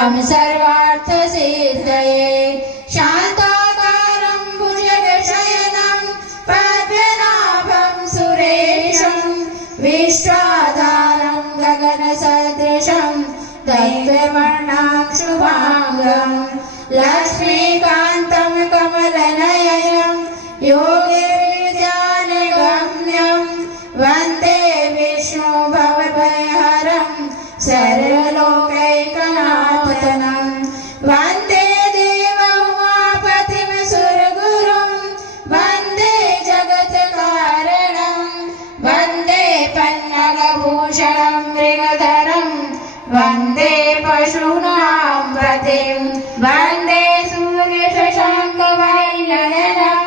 तं सर्वार्थसिद्धये शान्ताकारं भुजगशयनं पद्मनाभं सुरेशं विश्वाधारं गगनसदृशं दैत्यवर्णं शुभांगं लक्ष्मीकान्तं कमलनयनं योगिविद्यानगम्यं वन्दे विष्णु भवभयहरं सर्वलोकैकनाथनं वन्दे देवोमापतिं सुरगुरुं वन्दे जगत्कारणं वन्दे पन्नगभूषणं मृगधरं वन्दे पशूनां पतिं वन्दे सूर्यशशाङ्कवैनयनं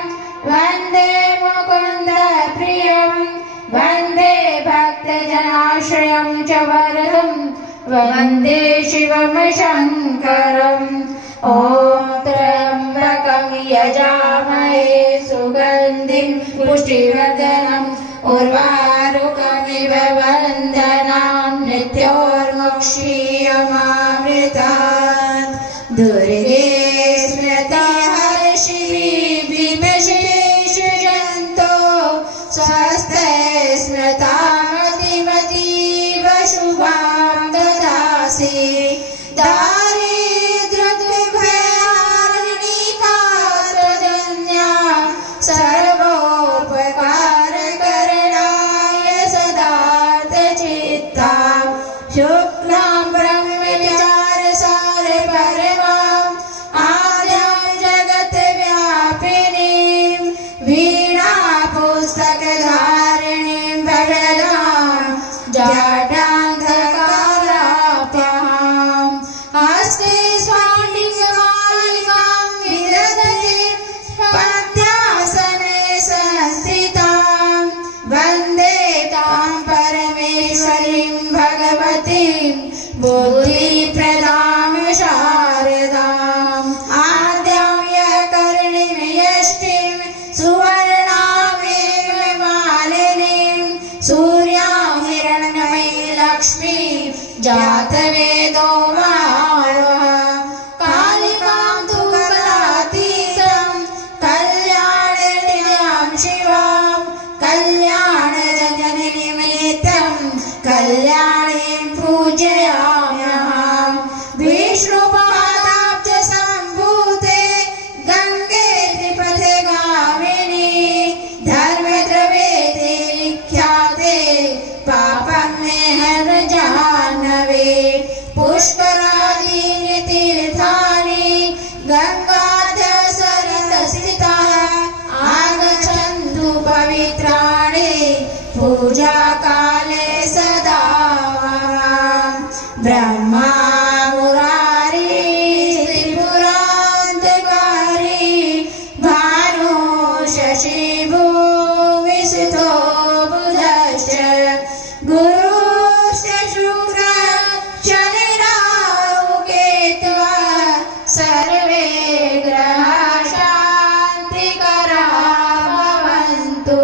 वन्दे मुकुन्दप्रियं वन्दे भक्तजनाश्रयं च वरदं वन्दे शिवं शङ्करम् ॐ त्र्यम्बकं यजामहे सुगन्धिं पुष्टिवर्धनम् उर्वारुकमिव वन्दनां नित्योर्मुक्षीयमामृतात् दुर्गे स्मृता हर्षिणी विमशेषजन्तो स्वस्ते स्मृता मतिमतीव शुभां ददासि दारिद्र्यदुर्भयारिणी कात्रजन्या सर्वोपकारकरणाय सदार्थचित्ता शुक्लां ब्रह्मचारसारपरमाम् आद्यां जगद्व्यापिनीं वीणापुस्तकधारिणीं वरदां जाडान्धकारापहाम् हस्ते स्वालिकां विदधतीं पद्मासने संस्थितां वन्दे तां परमेश्वरीं भगवतीं बुद्धिप्रदां शारदाम् आद्यां यकर्णीं यष्टिं सुवर्णामेव मालिनीं सूर्यां हिरण्मयीं लक्ष्मीं जातवेदो मानवः कालिकां तु कलातीतं कल्याणनिधिं शिवां कल्याणजननीं कल्याणीं पूजयाम्यहम् विष्णुपादाब्ज सम्भूते गङ्गे त्रिपथगामिनी धर्मद्रवेते विख्याते पापं मे हर जाह्नवे पुष्करादीनि तीर्थानि गङ्गाधरसरस्थिताः आगच्छन्तु पवित्राणि पूजाकाले सदा ब्रह्मा मुरारी त्रिपुरान्तकारी भानु शशि भूमिसुतो बुधश्च गुरुश्च शुक्रः शनिराहु केतवः सर्वे ग्रहाः शान्तिकराः भवन्तु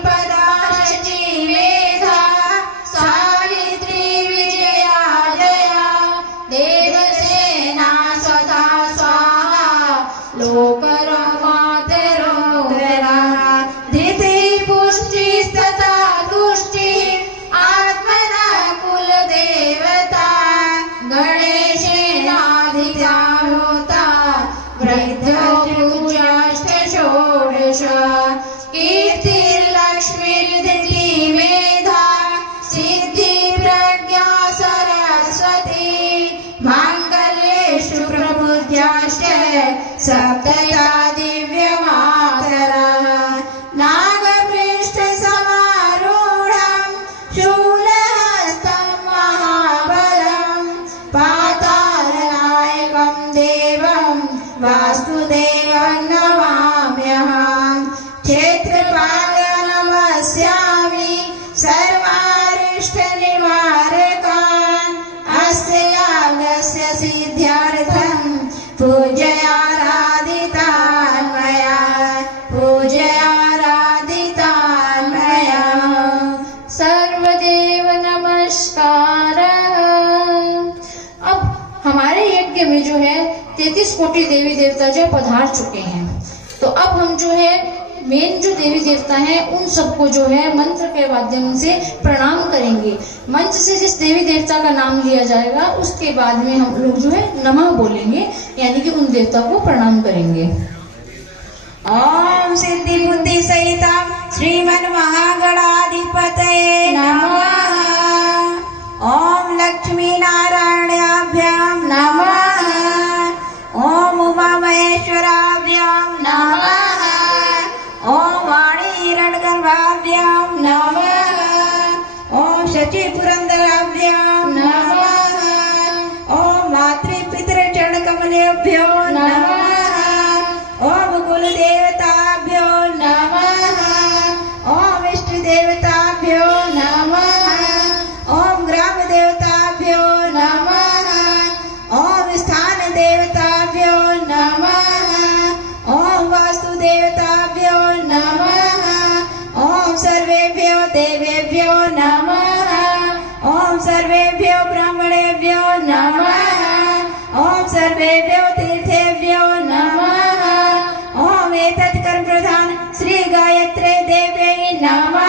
गौरीपदाश्ची मेधा सावित्री विजया जया देवसेना स्वधा स्वाहा लोकरमातरोहरा धृतिपुष्टिस्तथा तुष्टिः आत्मना कुलदेवता गणेशेनाधिका होता वृद्धो पूजाश्च षोडश कीर्तिर्लक्ष्मीर्धृति मेधा सिद्धि प्रज्ञा सरस्वती माङ्गल्येषु प्रबुद्ध्याश्च सप्तया दिव्यमातरः नागपृष्ठसमारूढं शूलहस्तं महाबलं पातालनायकं देवं वासुदेवं नमाम्यहम् क्षेत्रपाल नमस्यामि 33 कोटि देवी देवता जो पधार चुके हैं। तो अब हम जो है मेन जो देवी देवता हैं उन सबको जो है मंत्र के माध्यम से प्रणाम करेंगे। मंच से जिस देवी देवता का नाम लिया जाएगा उसके बाद में हम लोग जो है नमः बोलेंगे, यानी कि उन देवता को प्रणाम करेंगे। ओम सिद्धि बुद्धि सहितम श्रीमन महागणाधिपतये नमः। ओम लक्ष्मी नारायणाभ्याम नमः। ओम उमा महेश्वराभ्यां नमः। ओम वाणी हिरण्यगर्भाभ्यां नमः। ओम शचि पुरंदराभ्यां नमः। ओम मातृपितृचरणकमलेभ्यो नमः। ओम कुलदेवताभ्यो नमः। ओम इष्ट देवताभ्यो नमः। ओम ग्राम देवताभ्यो नमः। ओम स्थान देवताभ्यो नमः। ओम वास्तु देवताभ्यो नमः। ओम सर्वेभ्यो देवेभ्यो नमः। ओम सर्वेभ्यो ब्राह्मणेभ्यो नमः। ओम सर्वेभ्यो तीर्थेभ्यो नमः। ओम एतत् कर्म प्रधान श्री गायत्री देव्यै नमः।